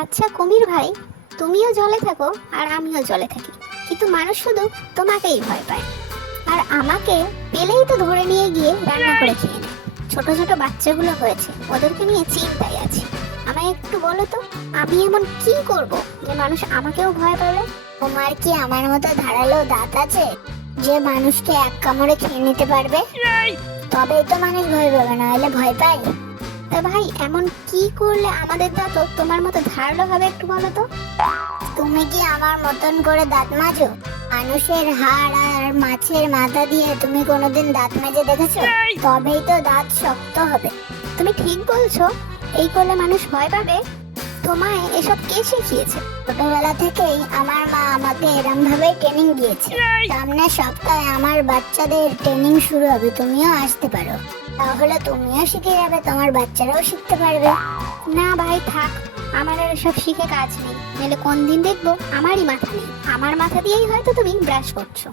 আচ্ছা কুমির ভাই, তুমিও জলে থাকো আর আমিও জলে থাকি, কিন্তু মানুষ শুধু তোমাকেই ভয় পায়। আর আমাকে পেলেই তো ধরে নিয়ে গিয়ে রান্না করে খেয়ে নেয়। ছোট ছোট বাচ্চাগুলো হয়েছে, ওদেরকে নিয়ে চিন্তায় আছি। আমায় একটু বলো তো, আমি এমন কি করব যে মানুষ আমাকেও ভয় পাবে? তোমার কি আমার মতো ধারালো দাঁত আছে যে মানুষকে এক কামড়ে খেয়ে নিতে পারবে? তবেই তো মানুষ ভয় পাবে, না হলে ভয় পায়? তা ভাই, এমন কি করলে আমাদের দাঁতও তোমার মতো ধারালো হবে একটু বলো তো? তুমি কি আমার মতন করে দাঁত মাজো? মানুষের হাড় আর মাছের মাথা দিয়ে তুমি কোনোদিন দাঁত মেজে দেখেছো? তবেই তো দাঁত শক্ত হবে। তুমি ঠিক বলছো, এই করলে মানুষ ভয় পাবে। তোমায় এসব কে শিখিয়েছে? ছোটবেলা থেকেই আমার মা আমাকে এরম ভাবে ট্রেনিং দিয়েছে। সামনের সপ্তাহে আমার বাচ্চাদের ট্রেনিং শুরু হবে, তুমিও আসতে পারো। তাহলে তুমিও শিখে যাবে, তোমার বাচ্চারাও শিখতে পারবে। না ভাই থাক, আমার আর এসব শিখে কাজ নেই। নাহলে কোন দিন দেখবো আমারই মাথা নেই, আমার মাথা দিয়েই হয়তো তুমি ব্রাশ করছো।